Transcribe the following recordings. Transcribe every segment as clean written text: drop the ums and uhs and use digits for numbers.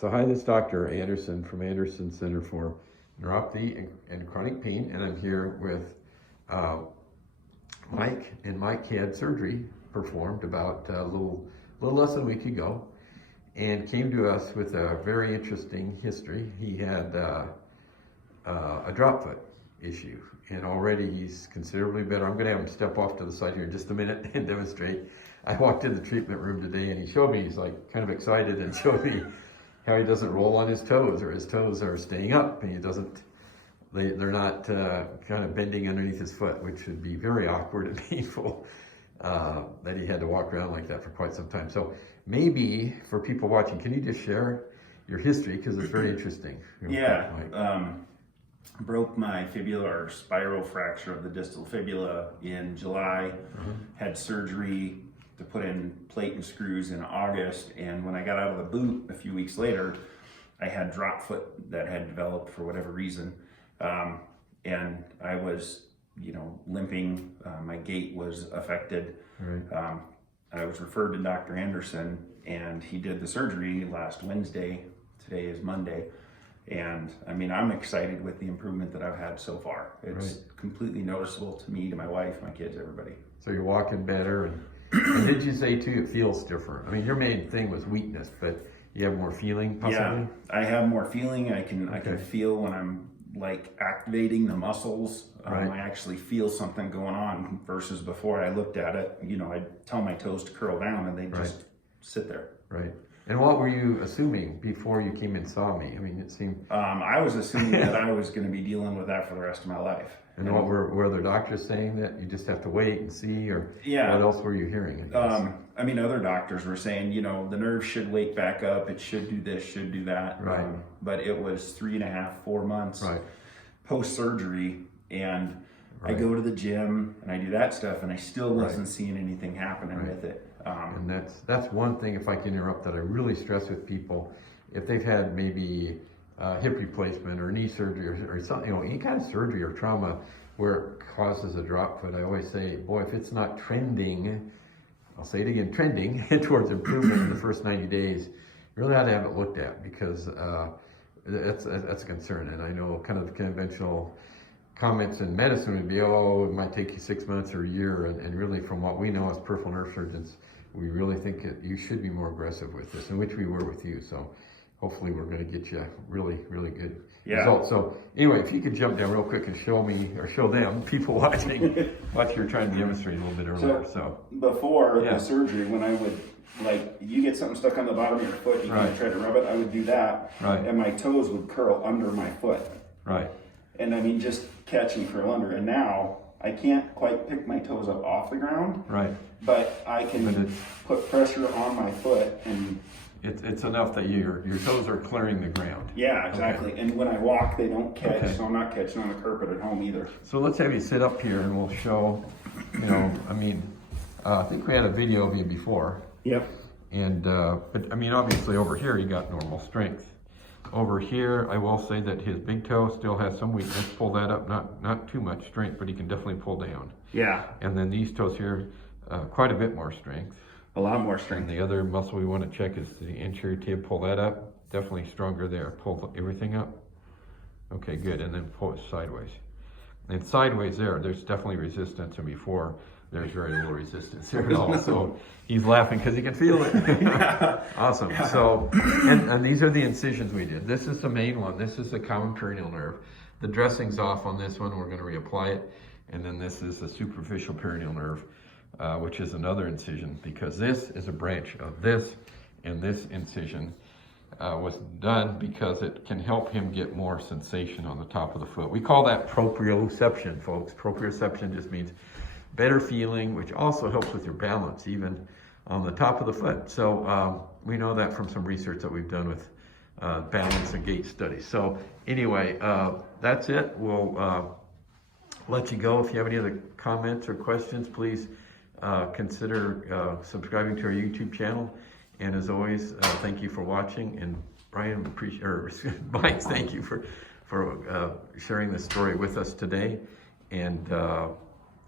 So hi, this is Dr. Anderson from Anderson Center for Neuropathy and Chronic Pain, and I'm here with Mike. And Mike had surgery performed about a little less than a week ago, and came to us with a very interesting history. He had a drop foot issue, and already he's considerably better. I'm going to have him step off to the side here in just a minute and demonstrate. I walked in the treatment room today, and he showed me, he's like kind of excited, and showed me how he doesn't roll on his toes, or his toes are staying up, and he doesn't, they're not kind of bending underneath his foot, which would be very awkward and painful, that he had to walk around like that for quite some time. So maybe for people watching, can you just share your history, because it's very interesting. Yeah, broke my fibular spiral fracture of the distal fibula in July, had surgery to put in plate and screws in August, and when I got out of the boot a few weeks later, I had drop foot that had developed for whatever reason, and I was, limping. My gait was affected. Right. I was referred to Dr. Anderson, and he did the surgery last Wednesday. Today is Monday, and I mean, I'm excited with the improvement that I've had so far. It's completely noticeable to me, to my wife, my kids, everybody. So you're walking better, and did you say too, it feels different? I mean, your main thing was weakness, but you have more feeling possibly? Yeah, I have more feeling. I can feel when I'm like activating the muscles. I actually feel something going on versus before I looked at it, I'd tell my toes to curl down and they'd just sit there. Right. And what were you assuming before you came and saw me? I mean, it seemed... I was assuming that I was going to be dealing with that for the rest of my life. And what were other doctors saying, that you just have to wait and see, or what else were you hearing? I mean, other doctors were saying, the nerve should wake back up, it should do this, should do that. Right. But it was 3.5, 4 months post-surgery, and I go to the gym and I do that stuff, and I still wasn't seeing anything happening with it. And that's one thing, if I can interrupt, that I really stress with people. If they've had maybe hip replacement or knee surgery or something, any kind of surgery or trauma where it causes a drop foot, I always say, boy, if it's not trending, I'll say it again, trending towards improvement in the first 90 days, you really ought to have it looked at, because that's a concern. And I know kind of the conventional comments in medicine would be, oh, it might take you 6 months or a year, and really from what we know as peripheral nerve surgeons, we really think that you should be more aggressive with this, in which we were with you. So hopefully we're going to get you really, really good results. So anyway, if you could jump down real quick and show me, or show them, people watching, what you're trying to demonstrate a little bit earlier. So before the surgery, when I would, you get something stuck on the bottom of your foot, you kind of try to rub it, I would do that, and my toes would curl under my foot. Right. And I mean, just catch and curl under. And now I can't quite pick my toes up off the ground. Right. But I can put pressure on my foot, and it's enough that your toes are clearing the ground. Yeah, exactly. And when I walk, they don't catch, so I'm not catching on the carpet at home either. So let's have you sit up here, and we'll show. I think we had a video of you before. Yep. And but I mean, obviously over here you got normal strength. Over here, I will say that his big toe still has some weakness. Pull that up, not too much strength, but he can definitely pull down. Yeah. And then these toes here, quite a bit more strength. A lot more strength. And the other muscle we want to check is the anterior tib. Pull that up, definitely stronger there. Pull everything up. Okay, good. And then pull it sideways. And sideways there's definitely resistance, and before there's very little resistance there at all. So he's laughing because he can feel it. Awesome. So, and these are the incisions we did. This is the main one. This is the common perineal nerve. The dressing's off on this one. We're going to reapply it. And then this is the superficial perineal nerve, which is another incision, because this is a branch of this, and this incision was done because it can help him get more sensation on the top of the foot. We call that proprioception, folks. Proprioception just means better feeling, which also helps with your balance, even on the top of the foot. So we know that from some research that we've done with balance and gait studies. So anyway, that's it. We'll let you go. If you have any other comments or questions, please consider subscribing to our YouTube channel. And as always, thank you for watching. And Brian, Mike, thank you for sharing this story with us today. And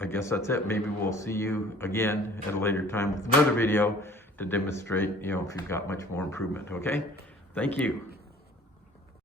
I guess that's it. Maybe we'll see you again at a later time with another video to demonstrate, if you've got much more improvement, okay? Thank you.